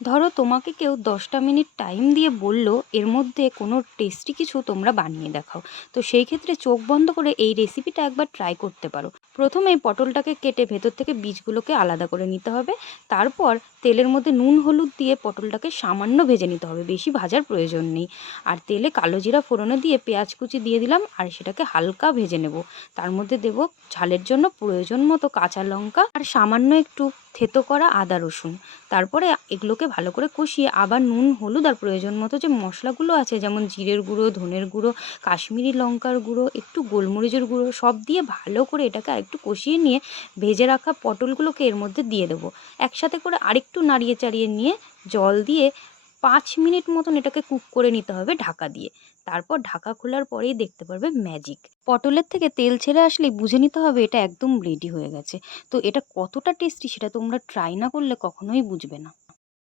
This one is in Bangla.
ধরো তোমাকে কেউ 10টা মিনিট টাইম দিয়ে বলল এর মধ্যে কোনো টেস্টি কিছু তোমরা বানিয়ে দেখাও। তো সেই ক্ষেত্রে চোখ বন্ধ করে এই রেসিপিটা একবার ট্রাই করতে পারো। প্রথমে পটলটাকে কেটে ভেতর থেকে বীজগুলোকে আলাদা করে নিতে হবে। তারপর তেলের মধ্যে নুন হলুদ দিয়ে পটলটাকে সামান্য ভেজে নিতে হবে, বেশি ভাজার প্রয়োজন নেই। আর তেলে কালো জিরা ফোড়নে দিয়ে পেঁয়াজ কুচি দিয়ে দিলাম আর সেটাকে হালকা ভেজে নেব। তার মধ্যে দেব ঝালের জন্য প্রয়োজন মতো কাঁচা লঙ্কা আর সামান্য একটু থেতো করা আদা রসুন। তারপরে এগুলোকে ভালো করে কষিয়ে আবার নুন হলুদ আর প্রয়োজন মতো যে মশলাগুলো আছে, যেমন জিরের গুঁড়ো, ধনের গুঁড়ো, কাশ্মীরি লঙ্কার গুঁড়ো, একটু গোলমরিচের গুঁড়ো, সব দিয়ে ভালো করে এটাকে আরেকটু কষিয়ে নিয়ে ভেজে রাখা পটলগুলোকে এর মধ্যে দিয়ে দেবো। একসাথে করে আরেকটু নাড়িয়ে চাড়িয়ে নিয়ে জল দিয়ে 5 মিনিট মতন এটাকে কুক করে নিতে হবে ঢাকা দিয়ে। তারপর ঢাকা খোলার পরেই দেখতে পারবে ম্যাজিক, পটলের থেকে তেল ছেড়ে আসলেই বুঝে নিতে হবে এটা একদম রেডি হয়ে গেছে। তো এটা কতটা টেস্টি সেটা তোমরা ট্রাই না করলে কখনোই বুঝবে না।